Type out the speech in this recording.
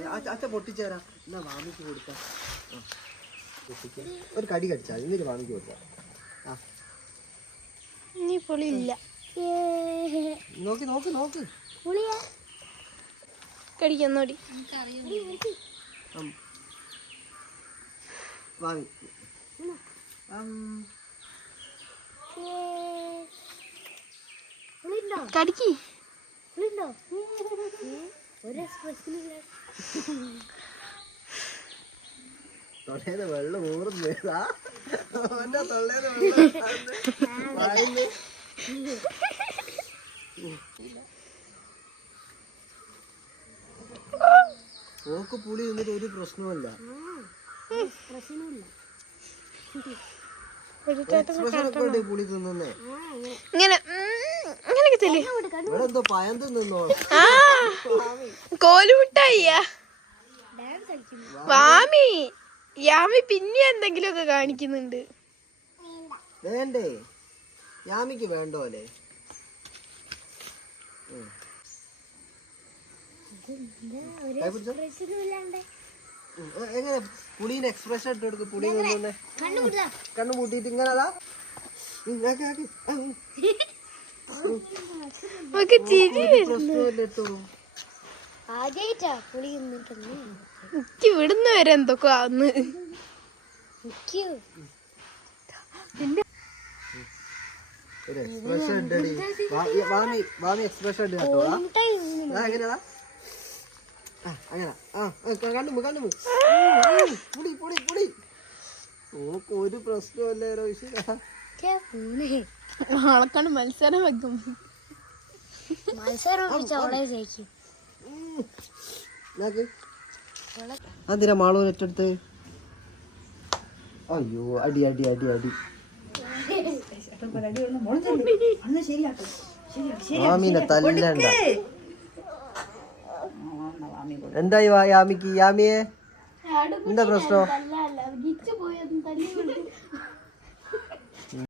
അച്ഛ പൊട്ടിച്ചേരാ. എന്നാ വാമിക്ക് കൊടുക്കാം. പൊട്ടിക്ക്. ഒരു കടി കടിച്ചാൽ എന്നിട്ട് വാമിക്ക് കൊടുക്കാം. ആ. ഇനി പുളിയില്ല. നോക്കി നോക്ക് നോക്ക്. കടിക്കൊന്നോടി. ഉം. കടിക്ക്. തൊള്ളേന്ന് വെള്ളം ഊറുന്നേതാ അവന്റെ തൊള്ളേന്ന് വെള്ളം വായിന്ന്. ഓക്ക് പുളി നിന്നിട്ട് ഒരു പ്രശ്നമല്ല പുളി തിന്നുന്നേ. ഇങ്ങനെ ഉം, ഇങ്ങനെയൊക്കെ ചെല്ലി കോലുമുട്ടായിയാ. വാമി യാമി പിന്നെ എന്തെങ്കിലുമൊക്കെ കാണിക്കുന്നുണ്ട്. വേണ്ടേ? യാമിക്ക് വേണ്ടോലെ എങ്ങനെ? പുളീന് എക്സ്പ്രഷൻ ഇട്ട് കൊടുക്കും. പുളി കണ്ണു പൂട്ടിയിട്ട് ഇങ്ങനെ അതാ. നമുക്ക് ചിരി എനിക്ക് ഇവിടുന്ന് വരെ എന്തൊക്കെ ആന്ന്. എനിക്ക് ഒരു പ്രശ്നമല്ലേ. ആളക്കാണ് മത്സരം വെക്കും അതിനാ മാളൂർ ഏറ്റെടുത്ത്? അയ്യോ അടി അടി അടി അടി. മാമീനെ തല്ലണ്ട. എന്തായി യാമിക്ക്? യാമിയെ? എന്താ പ്രശ്നം?